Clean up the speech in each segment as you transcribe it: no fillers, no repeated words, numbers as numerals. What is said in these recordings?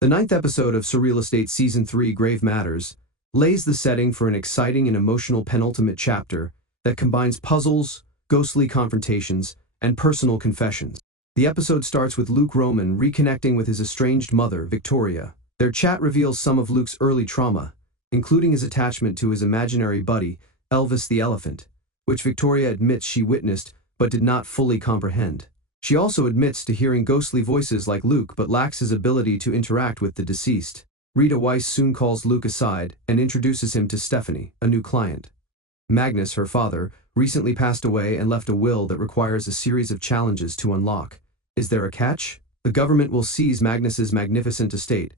The ninth episode of SurrealEstate Season 3 Grave Matters lays the setting for an exciting and emotional penultimate chapter that combines puzzles, ghostly confrontations, and personal confessions. The episode starts with Luke Roman reconnecting with his estranged mother, Victoria. Their chat reveals some of Luke's early trauma, including his attachment to his imaginary buddy, Elvis the elephant, which Victoria admits she witnessed but did not fully comprehend. She also admits to hearing ghostly voices like Luke but lacks his ability to interact with the deceased. Rita Weiss soon calls Luke aside and introduces him to Stephanie, a new client. Magnus, her father, recently passed away and left a will that requires a series of challenges to unlock. Is there a catch? The government will seize Magnus's magnificent estate.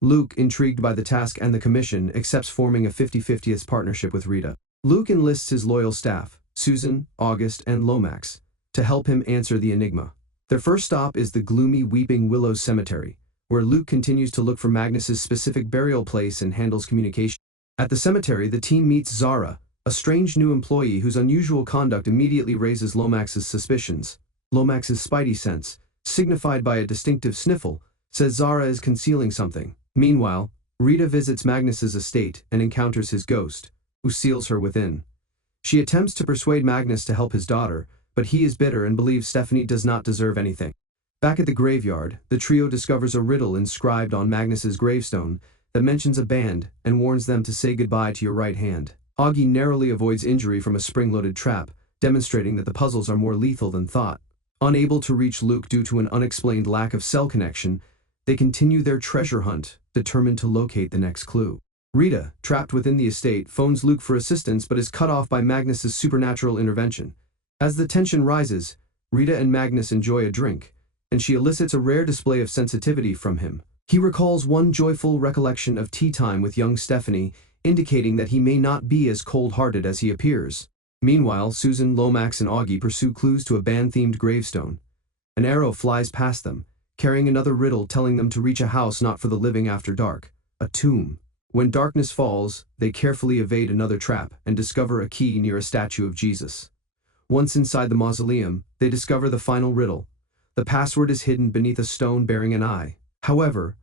Luke, intrigued by the task and the commission, accepts forming a 50-50 partnership with Rita. Luke enlists his loyal staff, Susan, August, and Lomax, to help him answer the enigma. Their first stop is the gloomy Weeping Willows Cemetery, where Luke continues to look for Magnus's specific burial place and handles communication. At the cemetery, the team meets Zara, a strange new employee whose unusual conduct immediately raises Lomax's suspicions. Lomax's spidey sense, signified by a distinctive sniffle, says Zara is concealing something. Meanwhile, Rita visits Magnus's estate and encounters his ghost, who seals her within. She attempts to persuade Magnus to help his daughter, but he is bitter and believes Stephanie does not deserve anything. Back at the graveyard, the trio discovers a riddle inscribed on Magnus's gravestone that mentions a band and warns them to say goodbye to your right hand. Augie narrowly avoids injury from a spring-loaded trap, demonstrating that the puzzles are more lethal than thought. Unable to reach Luke due to an unexplained lack of cell connection, they continue their treasure hunt, determined to locate the next clue. Rita, trapped within the estate, phones Luke for assistance but is cut off by Magnus's supernatural intervention. As the tension rises, Rita and Magnus enjoy a drink, and she elicits a rare display of sensitivity from him. He recalls one joyful recollection of tea time with young Stephanie, indicating that he may not be as cold-hearted as he appears. Meanwhile, Susan, Lomax, and Augie pursue clues to a band-themed gravestone. An arrow flies past them, carrying another riddle telling them to reach a house not for the living after dark, a tomb. When darkness falls, they carefully evade another trap and discover a key near a statue of Jesus. Once inside the mausoleum, they discover the final riddle. The password is hidden beneath a stone bearing an eye. However,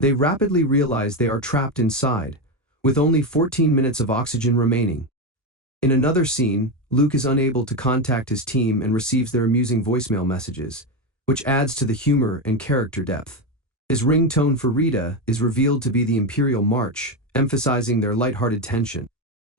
they rapidly realize they are trapped inside, with only 14 minutes of oxygen remaining. In another scene, Luke is unable to contact his team and receives their amusing voicemail messages, which adds to the humor and character depth. His ringtone for Rita is revealed to be the Imperial March, emphasizing their lighthearted tension.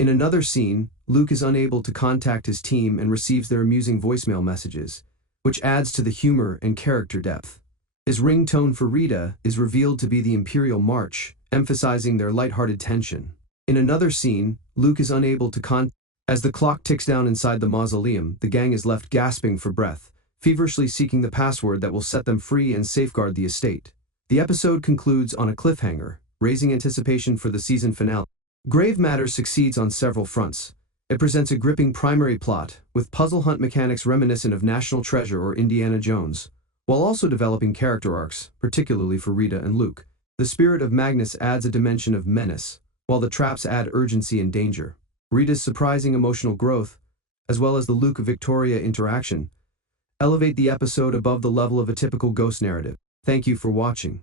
In another scene, Luke is unable to contact his team and receives their amusing voicemail messages, which adds to the humor and character depth. His ringtone for Rita is revealed to be the Imperial March, emphasizing their lighthearted tension. In another scene, Luke is unable to contact. As the clock ticks down inside the mausoleum, the gang is left gasping for breath, feverishly seeking the password that will set them free and safeguard the estate. The episode concludes on a cliffhanger, raising anticipation for the season finale. Grave Matters succeeds on several fronts. It presents a gripping primary plot, with puzzle hunt mechanics reminiscent of National Treasure or Indiana Jones, while also developing character arcs, particularly for Rita and Luke. The spirit of Magnus adds a dimension of menace, while the traps add urgency and danger. Rita's surprising emotional growth, as well as the Luke-Victoria interaction, elevate the episode above the level of a typical ghost narrative. Thank you for watching.